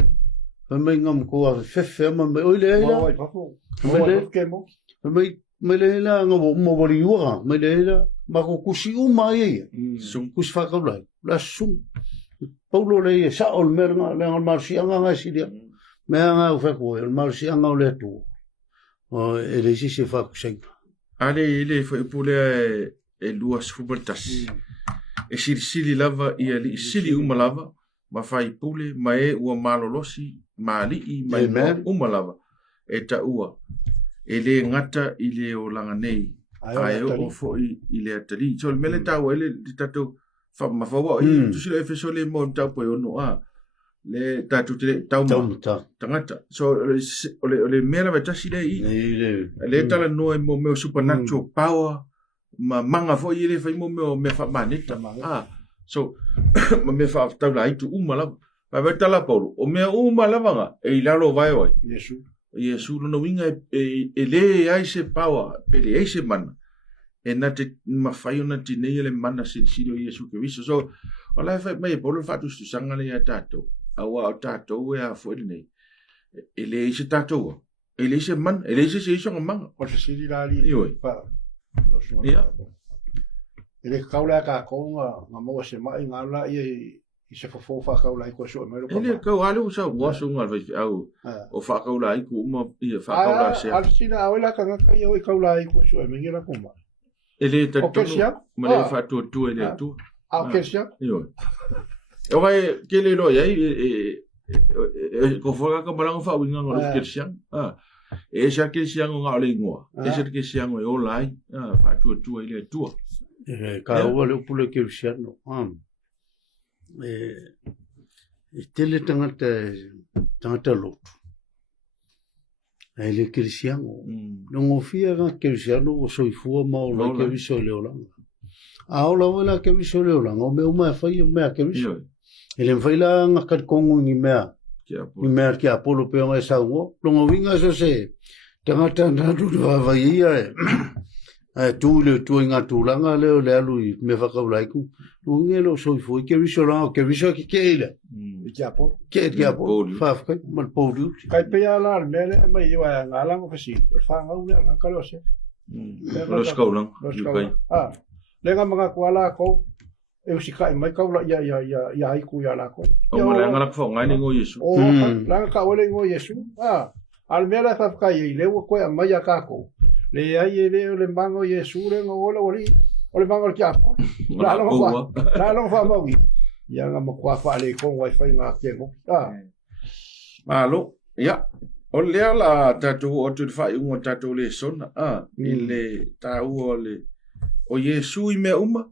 Mai ngam ko a fefe ma mai oile ela. Mai papo. Mai le ela ngam mo wari ua. Mai le ela ma ko kusi uma ia. Sum kus whakaulai. La sum. Paulo le ia sa ol merga le ngal marsi anga nga sidia. Me anga u whako e marsi anga o le tu. O e le si se whakuseng. Ale ile foi pule e luas fubaltas. E sili lava ia li sili uma lava. Ma fai pule ma e ua malolosi mali I mai uma lava. E ta ua. E le ngata I le o langa nei. Ai o fo I le atali. So mele tau ele di tato ma fawa I tu sila e feso le mo tau po ono a. Le tatu te tau ma tangata. So ole mera vai tasi le I. Le tala no e mo meu supernatural power. Ma manga fo I le fai mo meu me fa maneta. So ma me fa tau la itu uma lava. Pa me tala Paulo. O mea uma lava nga. E ilalo vai oi. Iesu no winga e le ai se power. Pele ai se mana. E na te mawhai ona te nei le mana siri o Iesu ke viso. So, o lai whai mai e polo whatu stu sanga le a tātou. Awa o tātou e a fwere nei. E le se tātou. E le se mana. E le se iso nga manga. O se siri rari. Ioi. Ia. E le kaula ka konga nga maua se mai ngā la I se fofofa kaula I kua so e mero kama. E le kau ale usa wasu ngal vai au. O wha kaula I ku uma I a wha kaula se. Alsina awela ka ngaka I o I kaula I kua so e mengira kuma. Ele te tono, ma le fa tu ele tu. Ah, kesia. Io. E vai ke le lo yai ko foga ka malang fa winga ngol kesia. E sa kesia ngo le ngo. E sa kesia ngo o lai. Fa tu ele tu. Ka o le pule kesia no. E tele tangata lo. E le kirisiango. Nongo fia nga kirisiano o soifua mao la ke viso leolanga. A ola wala ke viso leolanga. O mea umea whai o mea ke viso. E le mwhaila nga katkongo ni mea. Ni mea ki apolo peo ngai saungo. Nongo winga so se. Tangata nadu whawai ia e. Tu le tu inga tūlanga leo le alu I me whakaulaiku. Nonge lo soifua ke viso langa. Ke viso ki keila. Kia po. Kia po. Whawkai. Man pōriu. Kai pea la mele mai iwa ngā lango kasi. Whanga ule ngā kalo se. Los kaulang. Le ngā mga kuala kou. E usi kai mai kaula ia haiku ia la kou. O ma langa la kufo ngai ni ngo Iesu. O langa ka ole ngo Iesu. Al mele whawkai I lewa koe a mai a kako. Le ai e leo le mango Iesu le ngo ola wali. O le mango kia po. La longa wha maui. Ia ngā makua wha le kongo ai whai ngā kengo. Malo, ia. O lea la tatou o tu whai ungo tatou Lesona. I le tau o le o Iesu I mea uma.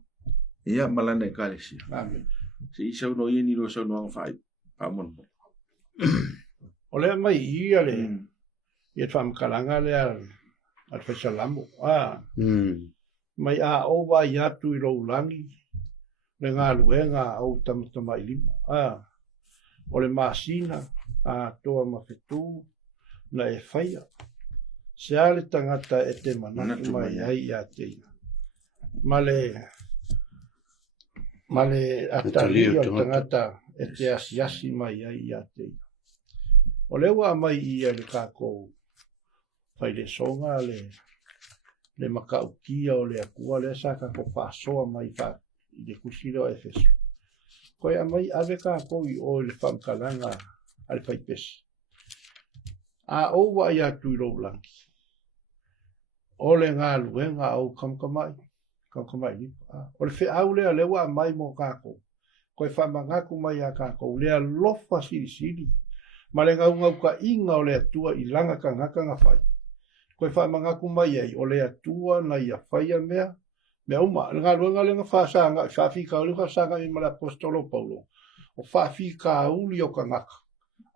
Ia malana I kālesi. Amen. Si isau no I ni lo sau noang whai. Pamon. O lea mai ia le. Ia whamkalanga le al whaisalamu. Mai a owa I atu I roulangi. Le ngā luenga au tamatama I lima. O le masina a toa mawhetu na e whaia. Se ale tangata e te manatu mai ai a teina. Male atali o tangata e te asiasi mai ai a teina. O le wa mai I le kako whai le songa le makaukia o le akua le sa kako whasoa mai ka I le kusiro e fesu. Koe a mai ave ka koi o le whamkalanga al whaipesi. A owa I atu I roulangi. O le ngā luenga au kamkamai lipa. O le whi au lea lewa mai mo kako. Koe whamangaku mai a kako. Lea lofa siri. Ma le ngau ka inga o le atua I langa ka ngaka ngā whai. Koe whamangaku mai ai o le atua na I a whaia mea. Mea uma, ngā luenga le ngā whaasanga, whaafika uli whaasanga I mala apostolo Paulo. O whaafika uli o ka ngaka.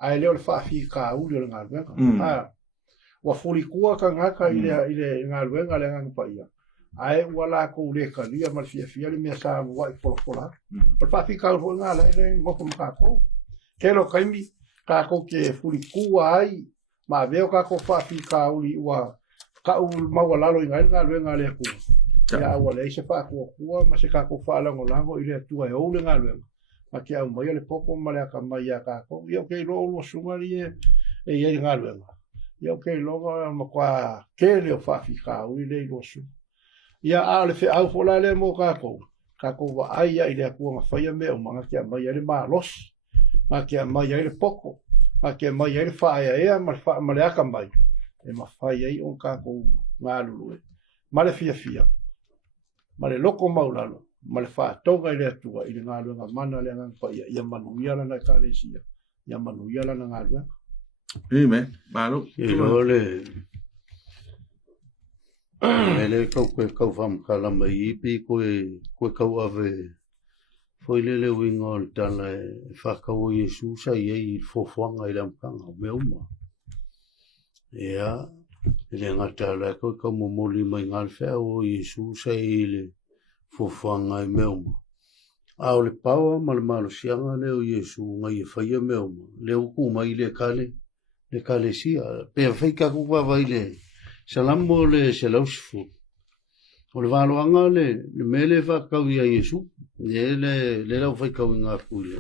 Ai leo le whaafika uli o le ngā luenga. Wa furi kua ka ngaka I le ngā luenga le ngā paia. Ai wala ko le ka lia ma fia le mea sa wa I pola. O whaafika uli o ngā le ngoko mkako. Kelo kaimi, kako ke furi kua ai, ma veo kako whaafika uli ua ka ul maua lalo I ngā luenga le kua. Ya wale se fa ko ma se ka ko fa lango I le tua e o le ngā luenga. Maki au mai le popo male aka mai aka ko. Ia kei lo sumari e ia ngā luenga. Ia kei longa makua kele o whawhika ui le lo su. Ia a le whi au fola le mo kako. Kako wa aia i le akua ngā whaia mea o manga kia mai le maa los. Ma kia mai le poko. Ma kia mai le whaia ea ma le aka mai. E ma whaia i on kako ngā lulue. Ma le fia. Ma le loko maulano. Ma le whātonga i le atua i le ngā luenga mana le ngang whaia. Ia manuia lana ka le sia. Ia manuia lana ngā luenga. Amen. Malo. Le mele kau whamkala mai ipi koe kau ave foi le winga o tala e whakau Iesu sa i fofuanga i lamkanga me uma. Ia, le ngata la koe kau momoli mai ngalwhea o Iesu sa i le fofuanga i me uma. Ao le pawa ma le malo sianga le o Iesu ngai e whaia me uma. Le uku mai le kale sia. Pea whaika kuwa vai le salamo le selausifu. O le waloanga le mele whakau ia Iesu. Le lau whaikau i ngā pui.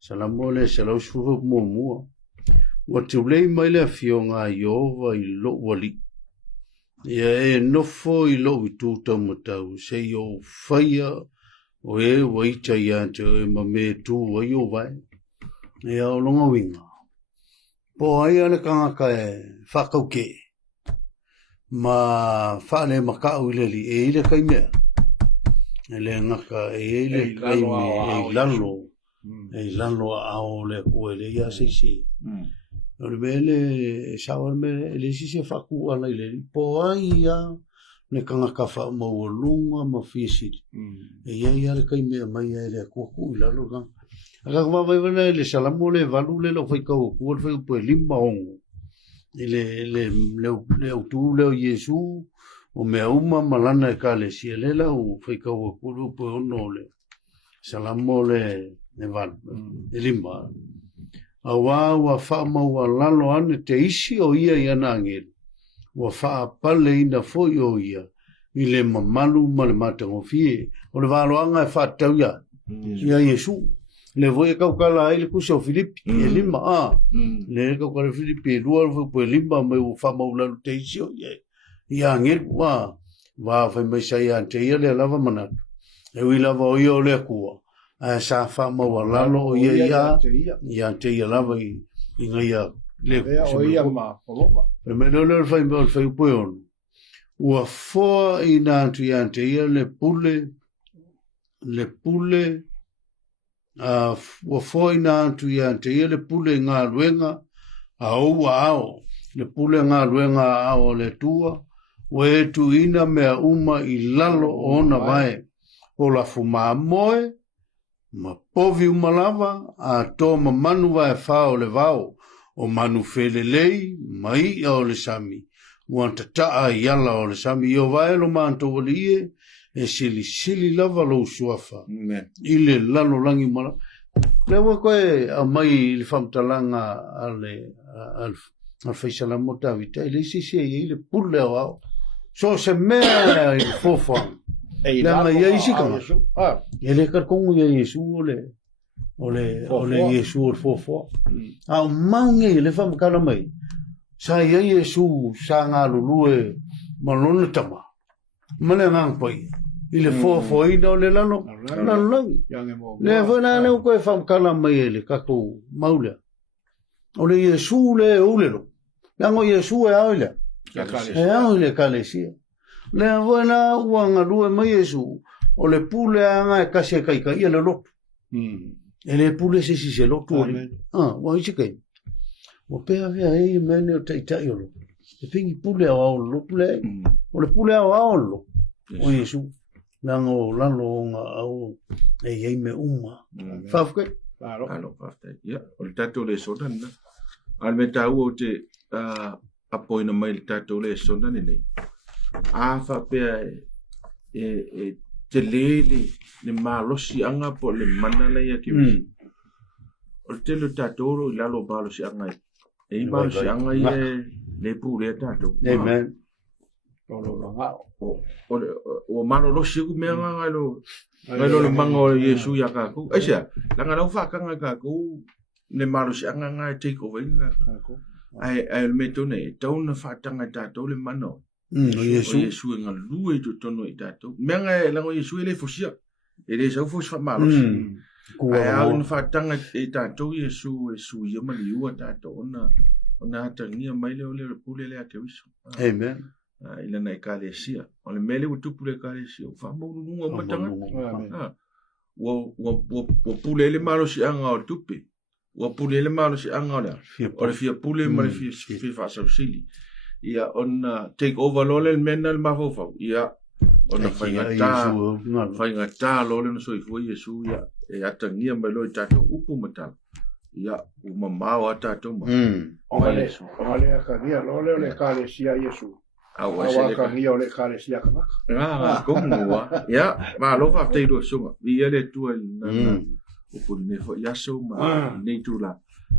Salamo le selausifu mua. Wa tulei mai le fio ngā Iova i lo wali. Ia e nofo i lo i tūtau matau. Se i o whaia o e waita i ante o e ma me tū o i o vai. Ia o longa winga. Po ai ale kangaka e whakau ke. Ma whane makau i leli e ile kai mea. E le ngaka e ile kai mea e lalo. E lalo ao le kua le ia seisi. O le mele e sawa me le sisi whaku ana i leli. Po ai ia le kangaka wha maua ma fiesiri. E ia le kai mea mai e le kuaku i lalo kanga. Aka kwa waiwana le salamo le valu le lo whaikau kua le whaikau poe lima ongo. Le autu leo Iesu o mea uma malana e ka le sia le lau whaikau kua poe ono le salamo le valu. E lima. A ua wha maua lalo ane te isi o ia i ana angere. Ua wha pale ina foi o ia i le mamalu ma le matango fie. O le waloanga e wha tau ia. Ia Iesu. Le voi kaukala ai le kusa o Filipi, e lima le kaukala Filipi e lua po e lima mai o whamaulalu te isi o ia angeru wa whai mai sa ia te ia le lava manatu. E ui lava o ia o le kua. A sa whamaua lalo o ia te ia lava i ngai le kusa. O ia ma poloma. E me leo whai upoe onu. Ua foa i nātu ia te ia le pule wa foi na tu ia te ia le pule ngā luenga a oua ao le pule ngā luenga ao le tua wa e tu ina mea uma i lalo o na vai o la fuma moe ma povi umalava a to ma manu vai whao le vao o manu felelei mai o le sami wanta taa iala o le sami i o vai lo manto wali ie e sili lava lo suafa. Ile lalo langi mala. Lewa koe a mai le whamtalanga al whaisala mota vita. Ile sisi e ile pule o au. So se mea i fofang. Le mai ia isi kama. Ele karkongu ia Iesu o le Iesu o fofang. Au maunge le whamkala mai. Sa ia Iesu sa ngā lulue malona tama. Mane ngang pai. Ile fofoina o le lalo. Langi. Le whana leo koe whamkala mai ele kako maulea. O le Iesu le ulelo. Lango Iesu e aoilea. E aoile kalesia. Le whana uanga lue mai Iesu. O le pule anga e kasi e kaika ia le lotu. E le pule se lotu ori. Wa isi kai. Wa pea vea hei mene o taitai olo. E pingi pule au ao lo pule. O le pule au ao lo. O Iesu. Lango ngā au e iei me uma. Whawhke? Alo, whawhke. Ia, o le tātou le sona nina. Al me tāu o te apoina mai le tātou le sona ni nei. A whapea e te lele le mālosi anga po le mana lai a kiwisi. O le telo tātou i lalo mālosi anga e i mālosi anga i le pūrea tātou. Amen. o malo lo siku mea nga lo le mango Iesu ya ka ku asia la nga lau fa ka nga ku ne malo si anga nga take over nga ai me tone tau fa tanga ta to le mano Iesu nga lu e to no ita to mea nga la ngo Iesu le fosia e le sa fos fa malo ai au fa tanga ita to Iesu ye mali u ta to ona tangia mai le pule le ake wiso amen ila na ekalesia o le mele utupu le ekalesia o whamaunuga o matanga ua pule le malo si anga o tupe ua pule le malo si anga o le fia pule ma le fia whaasausili ia ona take over lo le mena le mafofau ia ona whaingata lo le na soifua Iesu ia e atangia mai lo i tatou upu matala ia u mamao a tatou ma ole akagia lo le ekalesia Iesu Awaka ni ole kale sia ka. Komua. Ya, ma lo fa te do suma. Vi ele tu na o pun ne fo ya so ma ne tu la.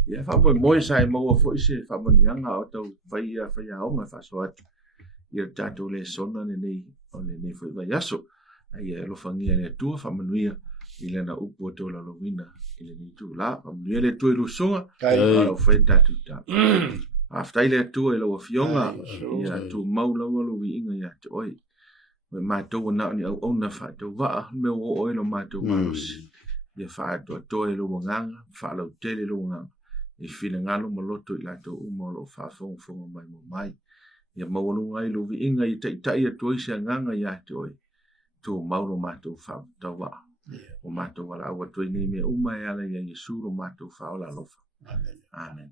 Ya fa mo sai mo fo ise fa mo nyanga o tau fa ya o ma fa so at. Ya tato Lesona ne ne fo va ya so. Ai lo fa ngia ne tu fa mo nuia. Ile na upo to la lovina. Ile ni tu la. Fa mo ele tu lu songa. Ala fa tatu ta. After ile tu lo fionga ia tu maula lo vi inga ya to oi me ma to na ni au na fa to va me o lo ma to malos ia fa to lo nganga fa lo tele lo nganga e fina ngalo mo loto ila to mo lo fa fo mai ia mo lo ngai lo vi inga i ta ia to sia nganga ya to oi tu maula ma to fa to va o ma to wala o to ni me mai ala ia Iesu lo ma to fa ola lo fa amen